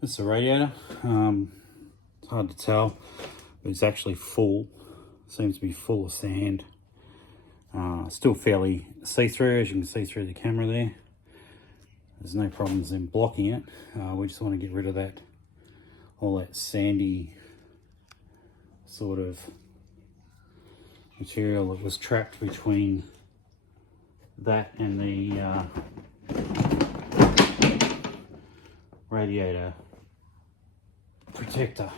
This is a radiator. It's hard to tell, but it's actually full. Seems to be full of sand. Still fairly see-through, as you can see through the camera there. There's no problems in blocking it. We just want to get rid of that, all that sandy sort of material that was trapped between that and the radiator protector,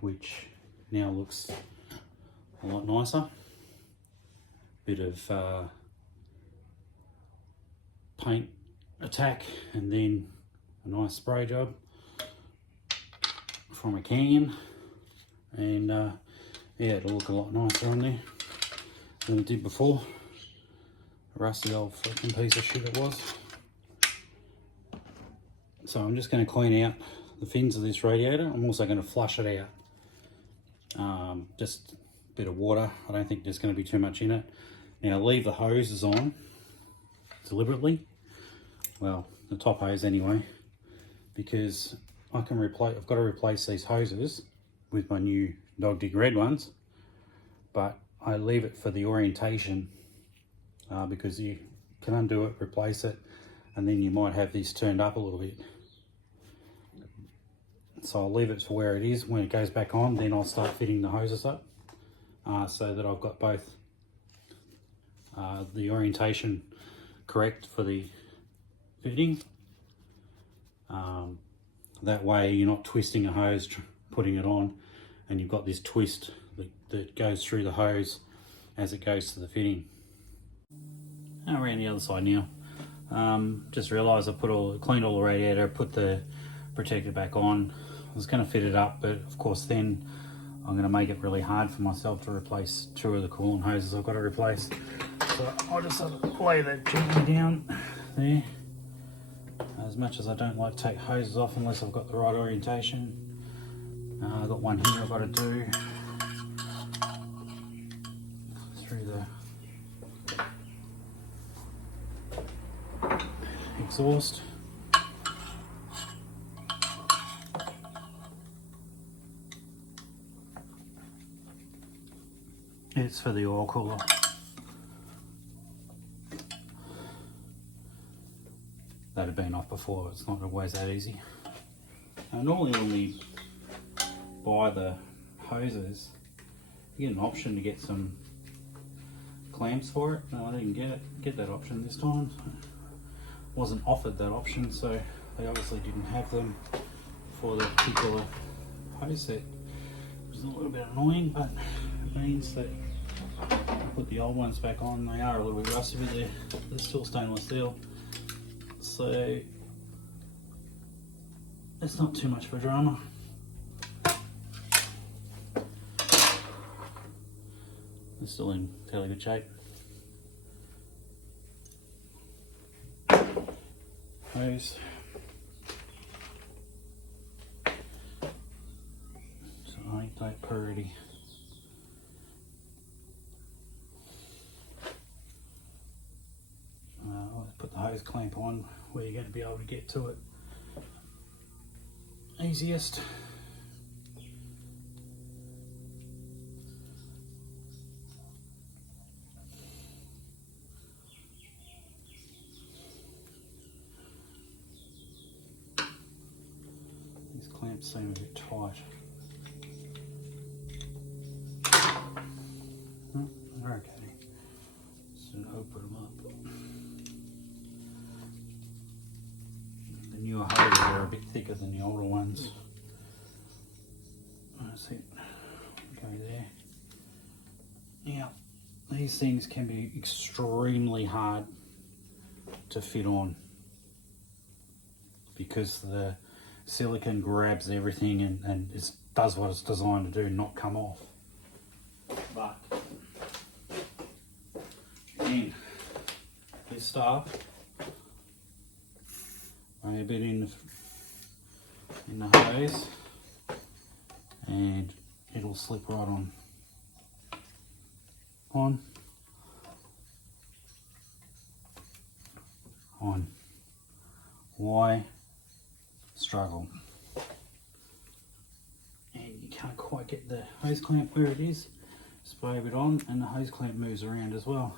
which now looks a lot nicer. Bit of paint attack and then a nice spray job from a can, and yeah, it'll look a lot nicer on there than it did before. A rusty old freaking piece of shit it was. So I'm just going to clean out the fins of this radiator. I'm also going to flush it out. Just a bit of water. I don't think there's going to be too much in it. Now leave the hoses on deliberately. Well, the top hose anyway, because I've got to replace these hoses with my new Dog Dig Red ones, but I leave it for the orientation because you can undo it, replace it, and then you might have this turned up a little bit. So I'll leave it for where it is. When it goes back on, then I'll start fitting the hoses up so that I've got both the orientation correct for the fitting. That way you're not twisting a hose putting it on, and you've got this twist that goes through the hose as it goes to the fitting. And around the other side now. Just realised I cleaned all the radiator, put the protector back on. I was going to fit it up, but of course then I'm going to make it really hard for myself to replace two of the coolant hoses I've got to replace. So I'll just lay that gently down there. As much as I don't like to take hoses off unless I've got the right orientation. I've got one here I've got to do through the exhaust. It's for the oil cooler. That had been off before, it's not always that easy. Normally when we buy the hoses, you get an option to get some clamps for it. No, I didn't get that option this time. Wasn't offered that option, so they obviously didn't have them for the particular hose set. Which is a little bit annoying, but it means that I put the old ones back on. They are a little bit rusty, but they're still stainless steel. So it's not too much of a drama. They're still in fairly good shape. Hose. So ain't that pretty. I'll put the hose clamp on where you're going to be able to get to it easiest. These clamps seem a bit tight. They're okay. So open them up. The newer hoses are a bit thicker than the older ones. That's it. Go there. Now, these things can be extremely hard to fit on because the silicone grabs everything and it does what it's designed to do, not come off. But again, this stuff, a bit in the hose and it'll slip right on. On. Why? struggle. And you can't quite get the hose clamp where it is. Spray it on and the hose clamp moves around as well.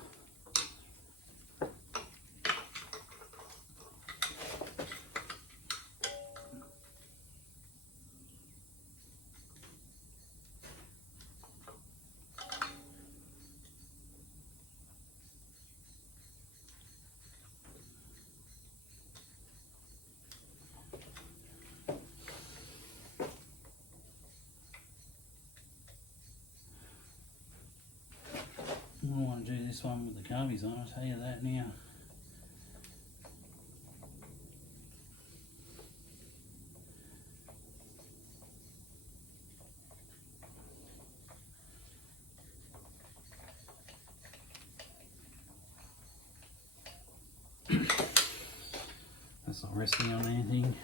I want to do this one with the carbies on, I'll tell you that now. That's not resting on anything.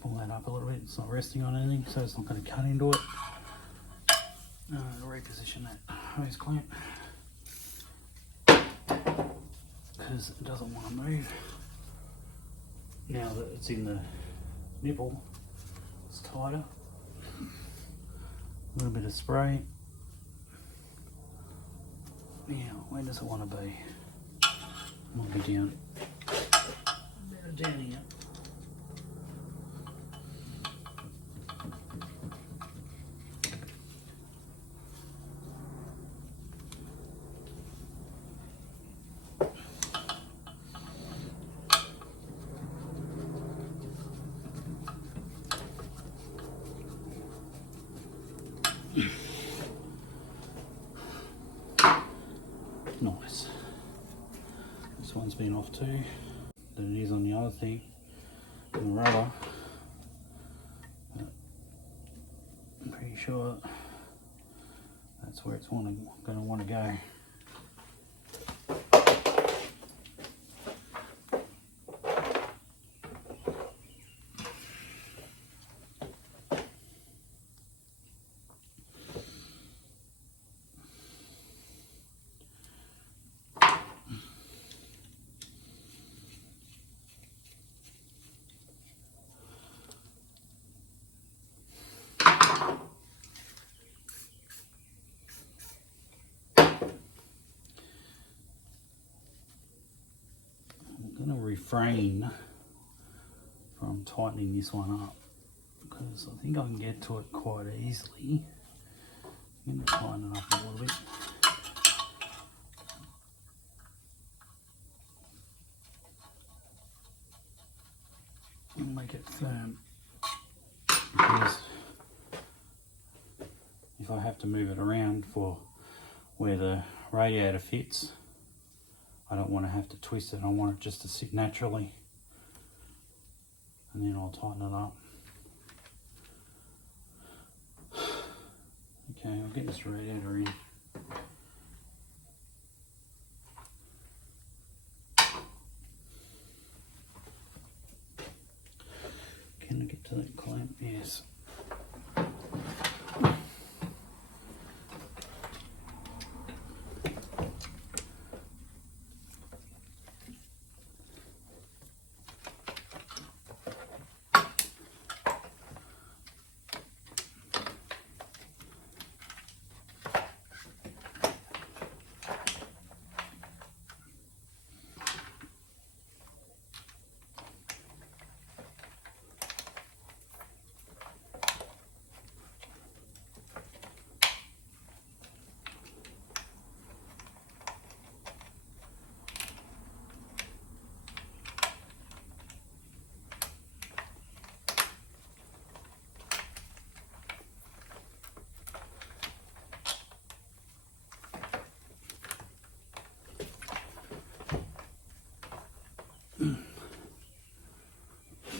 Pull that up a little bit, it's not resting on anything, so it's not going to cut into it. Reposition that hose clamp because it doesn't want to move. Now that it's in the nipple, it's tighter. A little bit of spray. Now, where does it want to be? Might be down. Better down here. Nice. This one's been off too, than it is on the other thing, on the rubber. But I'm pretty sure that's where it's going to want to go. I'm going to refrain from tightening this one up because I think I can get to it quite easily. I'm going to tighten it up a little bit. And make it firm, because if I have to move it around for where the radiator fits, I don't want to have to twist it. I want it just to sit naturally, and then I'll tighten it up. Okay, I'll get this radiator in. Can I get to that clamp? Yes.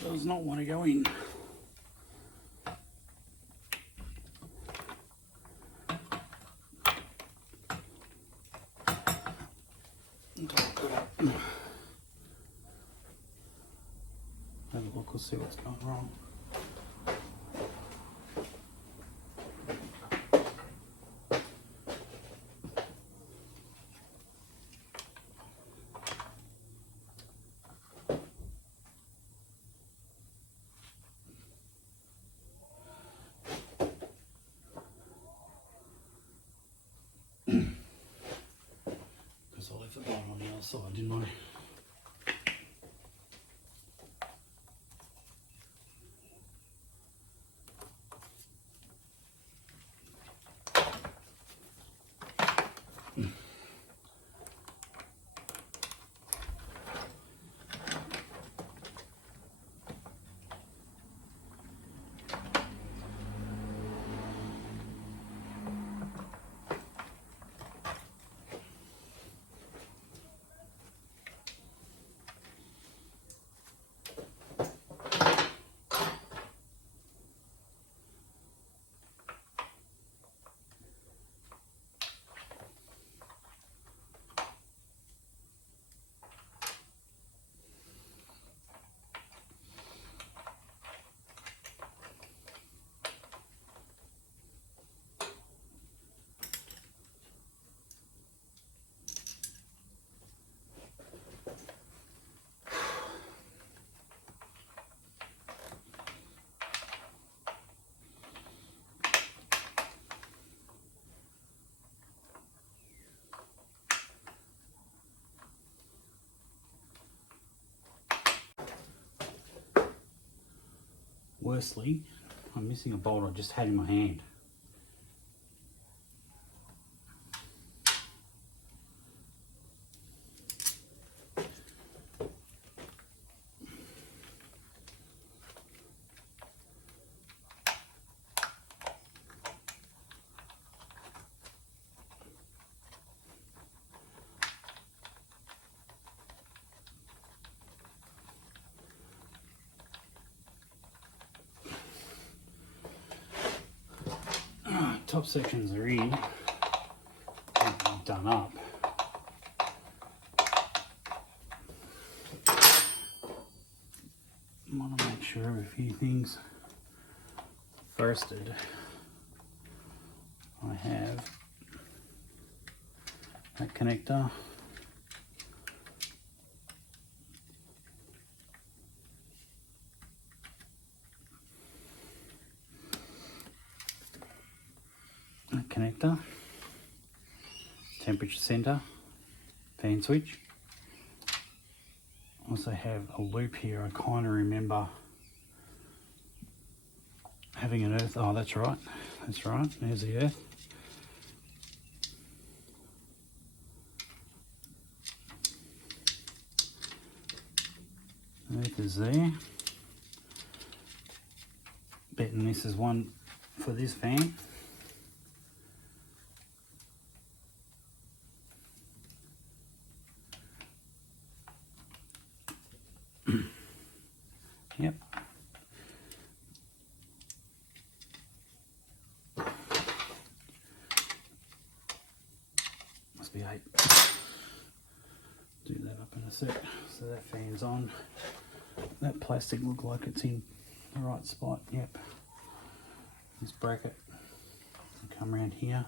Does not want to go in. Have a look, we'll see what's gone wrong. other side, didn't I? Worstly, I'm missing a bolt I just had in my hand. Top sections are in, done up. I want to make sure of a few things. Firsted, I have that connector, temperature sensor, fan switch. Also have a loop here. I kind of remember having an earth. Oh, that's right. That's right. There's the earth. Earth is there. Betting this is one for this fan. Yep. Must be 8. Do that up in a sec. So that fan's on. That plastic looks like it's in the right spot. Yep. This bracket will come around here,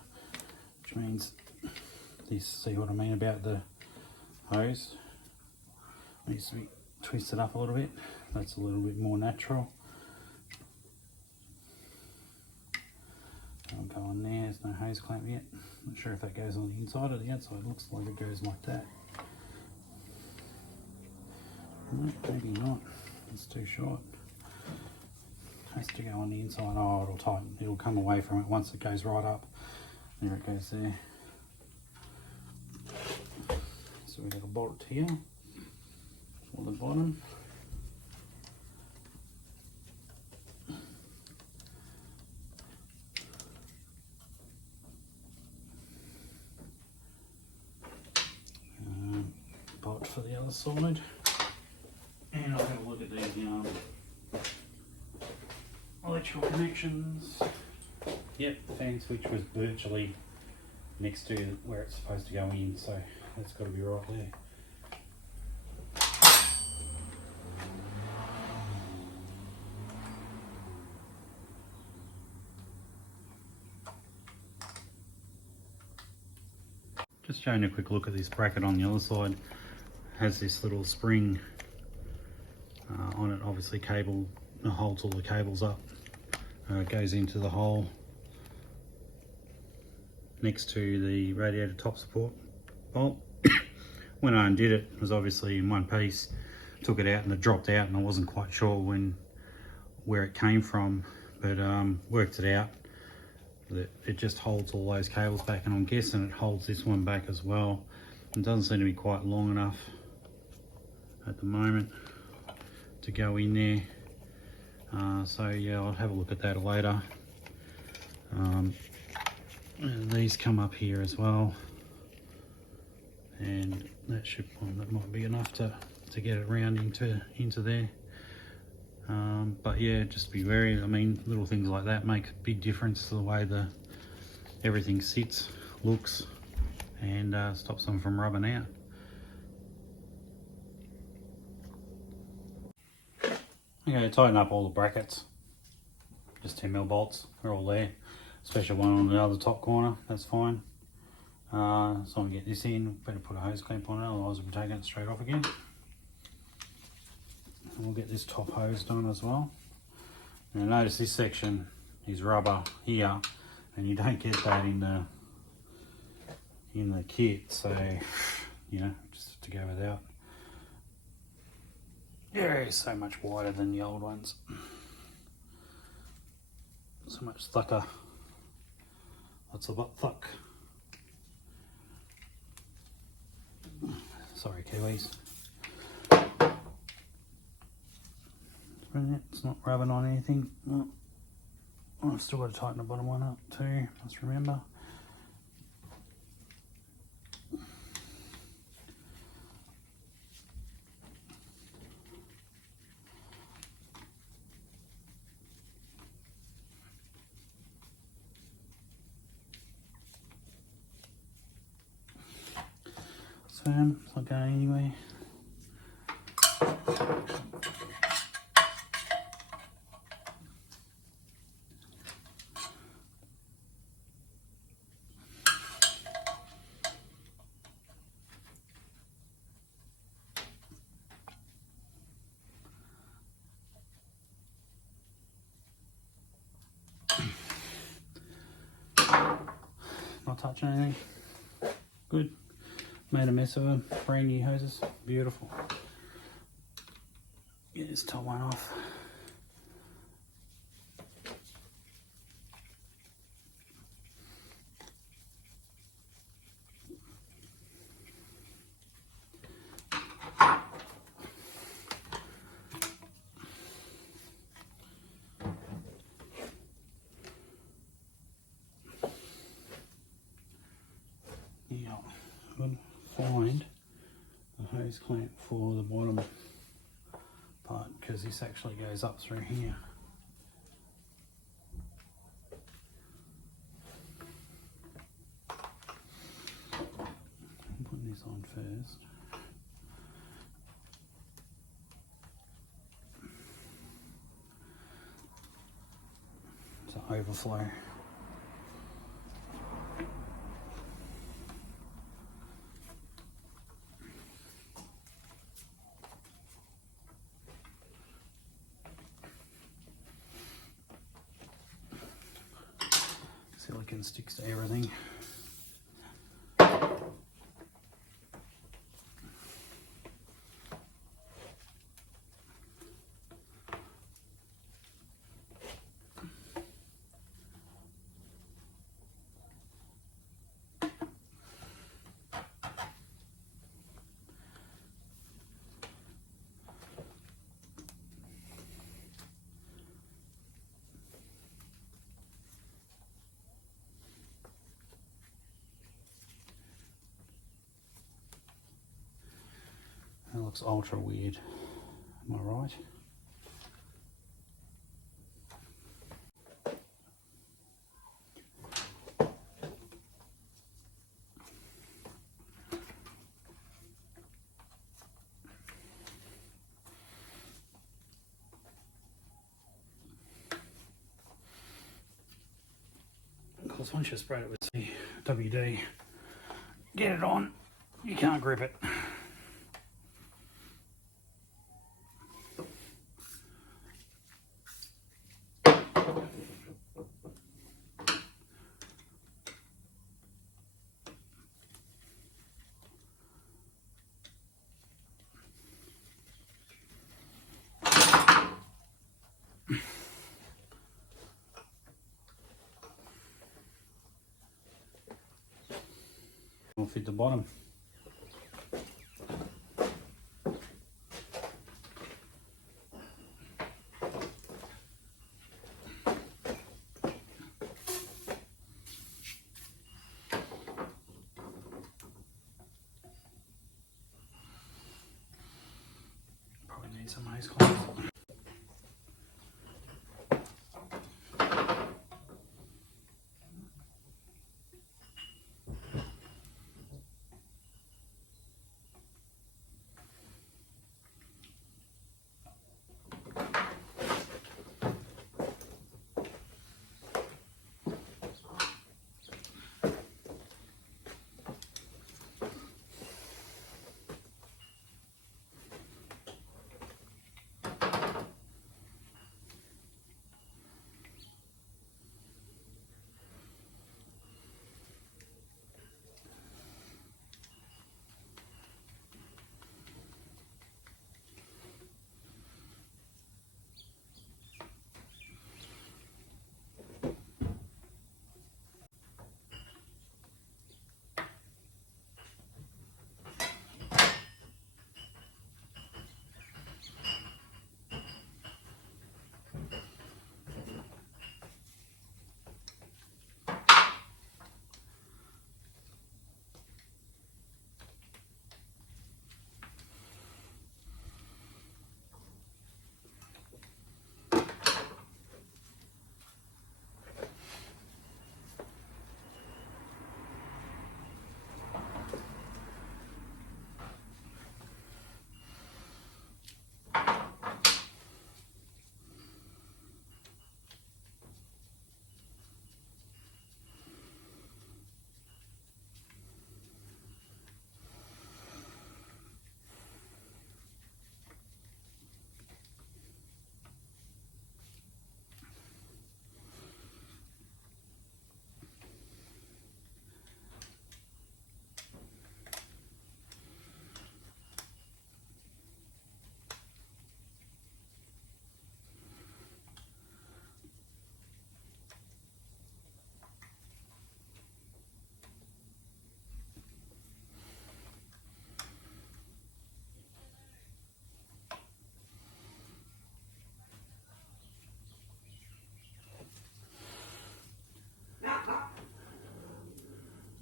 which means this, see what I mean about the hose, needs to be twisted up a little bit. That's a little bit more natural. I'll go on there. There's no hose clamp yet. Not sure if that goes on the inside or the outside. Looks like it goes like that. No, maybe not. It's too short. Has to go on the inside. Oh, it'll tighten. It'll come away from it once it goes right up. There it goes there. So we've got a bolt here for the bottom. Bolt for the other side. And I'll have a look at these electrical connections. Yep, the fan switch was virtually next to where it's supposed to go in, so that's got to be right there. Just showing a quick look at this bracket on the other side. It has this little spring on it, obviously cable, holds all the cables up. It goes into the hole next to the radiator top support bolt. when I undid it, it was obviously in one piece. Took it out and it dropped out, and I wasn't quite sure where it came from, but worked it out. It just holds all those cables back, and I'm guessing it holds this one back as well. It doesn't seem to be quite long enough at the moment to go in there. So yeah, I'll have a look at that later. And these come up here as well, and that might be enough to get it round into there. But yeah, just be wary. I mean, little things like that make a big difference to the way everything sits, looks, and stops them from rubbing out. Okay, tighten up all the brackets. Just 10mm bolts, they're all there. Special one on the other top corner, that's fine. So I'm get this in, better put a hose clamp on it, otherwise we'll be taking it straight off again. And we'll get this top hose done as well. Now notice this section is rubber here, and you don't get that in the kit, so you know, just have to go without. Yeah, it's so much wider than the old ones. So much thicker. Lots of thick. Sorry, Kiwis. It's not rubbing on anything. Oh, I've still got to tighten the bottom one up too, must remember. It's not going anywhere. Not touching anything. Good. Made a mess of them. Brand new hoses. Beautiful. Get this top one off. Yeah, good. Find the hose clamp for the bottom part, because this actually goes up through here. I'm putting this on first. To overflow. Silicone sticks to everything. That looks ultra weird. Am I right? Of course, once you spread it with WD, get it on, you can't grip it. fit the bottom. Probably need some hose clamps.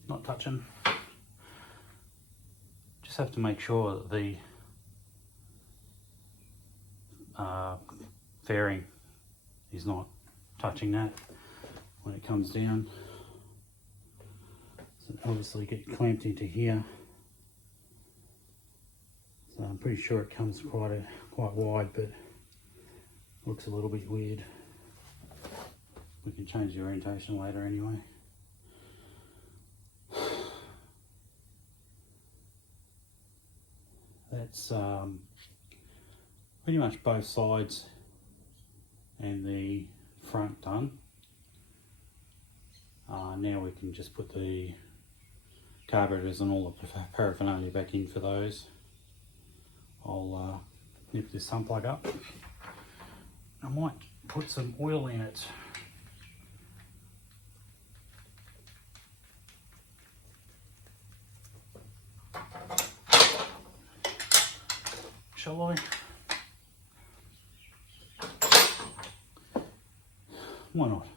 Not touching. Just have to make sure that the fairing is not touching that when it comes down. So obviously get clamped into here. So I'm pretty sure it comes quite wide, but looks a little bit weird. We can change the orientation later anyway. That's pretty much both sides and the front done. Now we can just put the carburetors and all the paraphernalia back in for those. I'll nip this sun plug up. I might put some oil in it. Shall I? Why not?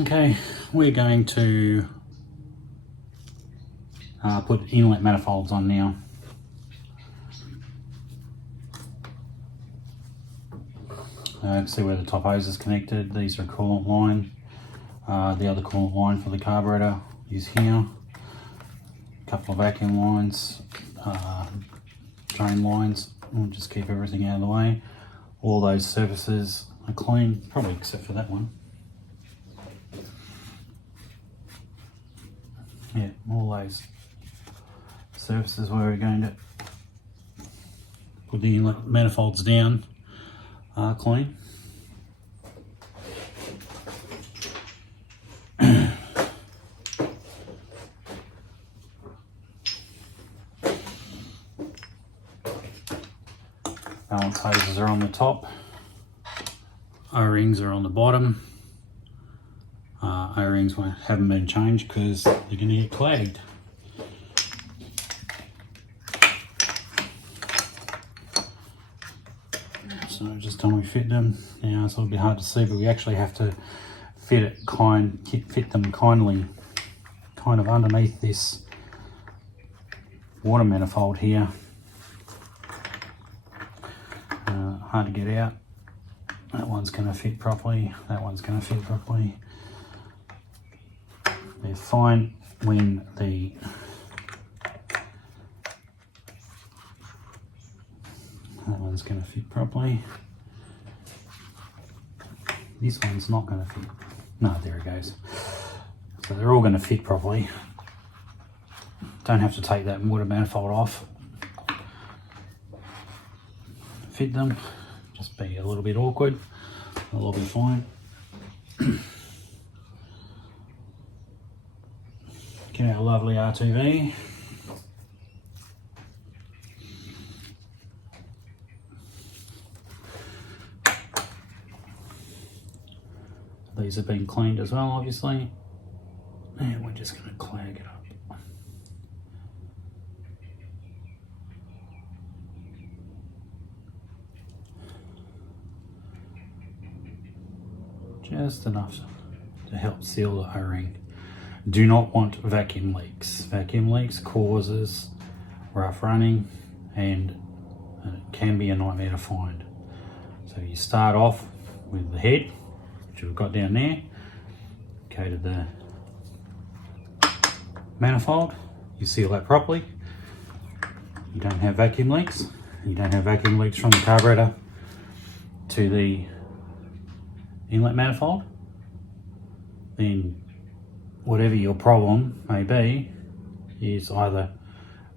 Okay, we're going to put inlet manifolds on now. See where the top hose is connected. These are coolant line. The other coolant line for the carburetor is here. A couple of vacuum lines, drain lines. We'll just keep everything out of the way. All those surfaces are clean, probably except for that one. Yeah, all those surfaces where we're going to put the inlet manifolds down are clean. Balance hoses are on the top. O-rings are on the bottom. O-rings haven't been changed because they're going to get clagged. So just time we fit them, now it's a little bit hard to see, but we actually have to fit them kindly, kind of underneath this water manifold here. Hard to get out. That one's going to fit properly. That one's going to fit properly. They're fine when the that one's going to fit properly. This one's not going to fit. No, there it goes. So they're all going to fit properly. Don't have to take that water manifold off. Fit them. Just be a little bit awkward. It'll all be fine. Get our lovely RTV. These have been cleaned as well, obviously. And we're just going to clag it up. Just enough to help seal the O-ring. Do not want vacuum leaks. Vacuum leaks causes rough running and it can be a nightmare to find. So you start off with the head, which we've got down there. Go to the manifold, you seal that properly. You don't have vacuum leaks. You don't have vacuum leaks from the carburetor to the inlet manifold. Then whatever your problem may be is either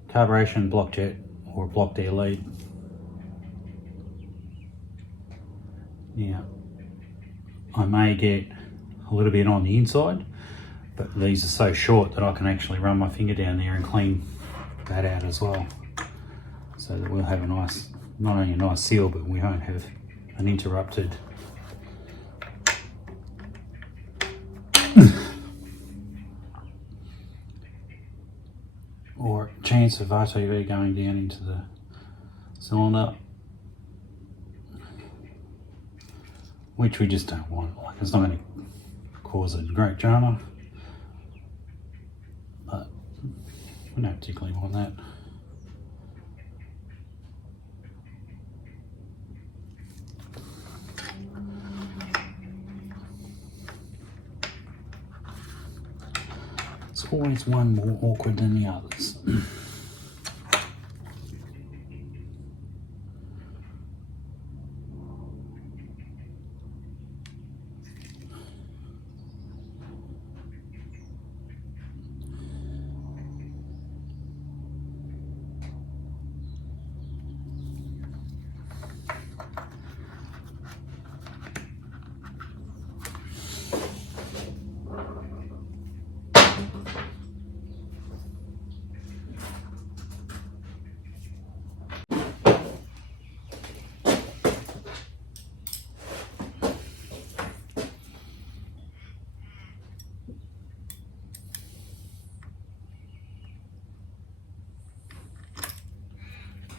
carburation, block jet, or blocked air lead. Now, I may get a little bit on the inside, but these are so short that I can actually run my finger down there and clean that out as well. So that we'll have a nice, not only a nice seal, but we won't have an interrupted or chance of RTV going down into the cylinder, which we just don't want. Like, it's not going to cause a great drama, but we don't particularly want that. It's always one more awkward than the others.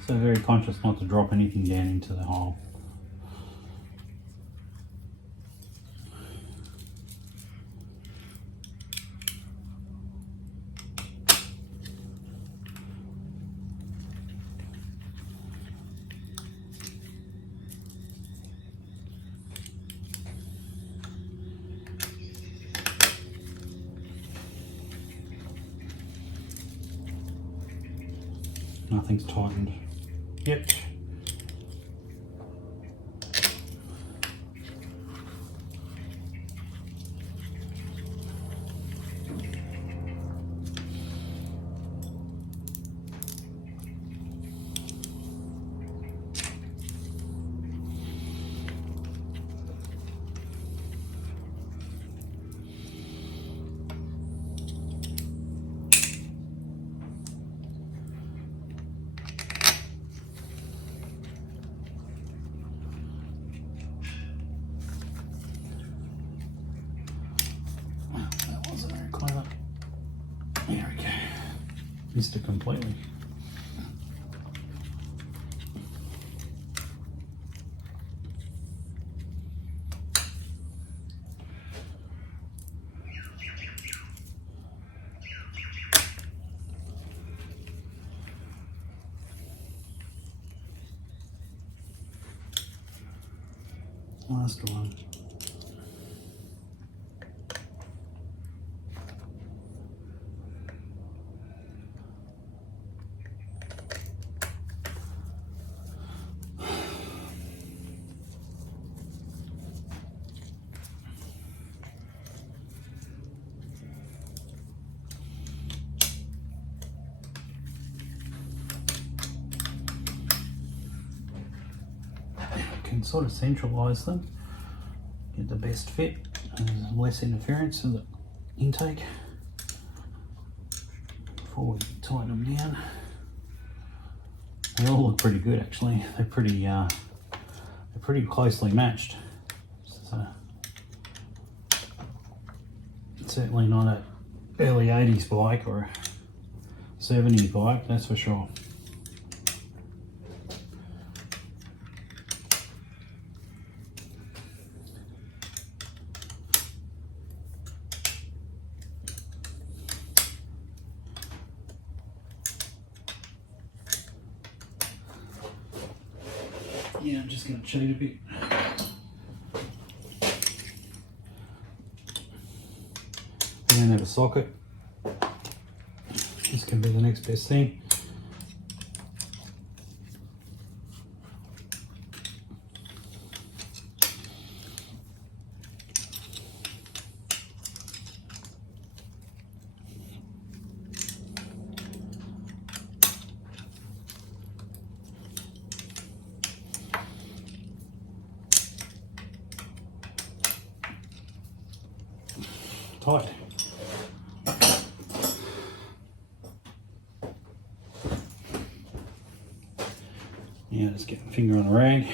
So very conscious not to drop anything down into the hole. nothing's tightened. Yep. That wasn't very clever. There we go. Missed it completely. Last one. Can sort of centralize them, get the best fit, and less interference in the intake before we tighten them down. They all look pretty good actually. They're pretty closely matched. So it's certainly not an early 80s bike or a 70s bike, that's for sure. Yeah, I'm just going to cheat a bit. We don't have a socket. This can be the next best thing. Tight. Yeah, just get my finger on the rag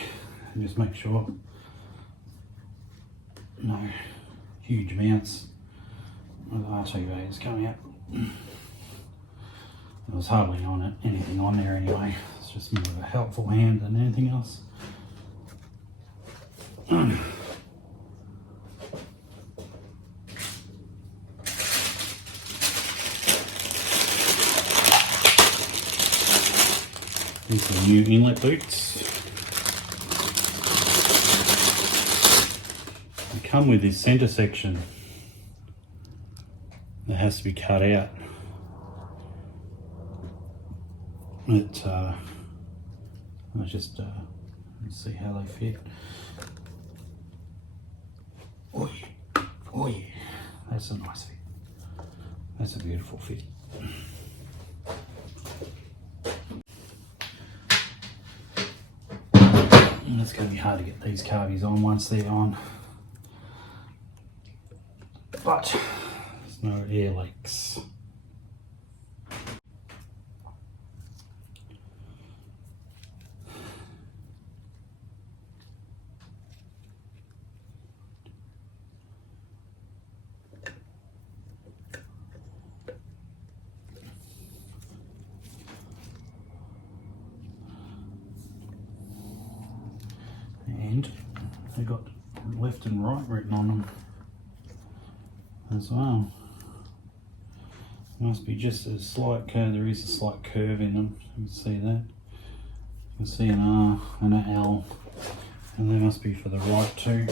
and just make sure no huge amounts of RTV is coming out. There was hardly anything on there anyway. It's just more of a helpful hand than anything else. These are new Inlet boots. They come with this centre section that has to be cut out. Let's just let's see how they fit. Oh yeah, oh yeah, that's a nice fit. That's a beautiful fit. And it's going to be hard to get these carbies on once they're on, but there's no air leaks. And they got left and right written on them as well. Must be just a slight curve. There is a slight curve in them. You can see that. You can see an R and an L, and they must be for the right too.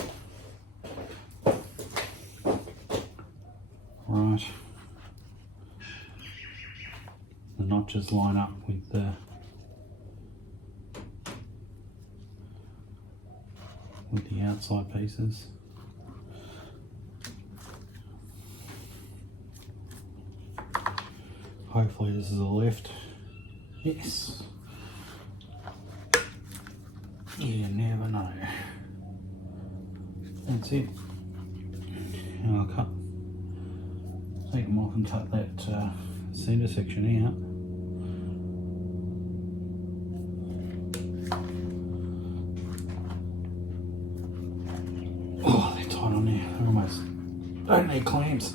Right. The notches line up with the with the outside pieces. Hopefully this is a left. Yes. You never know. That's it. And I'll take them off and cut that centre section out. Oh, they're tight on there. I almost don't need clamps.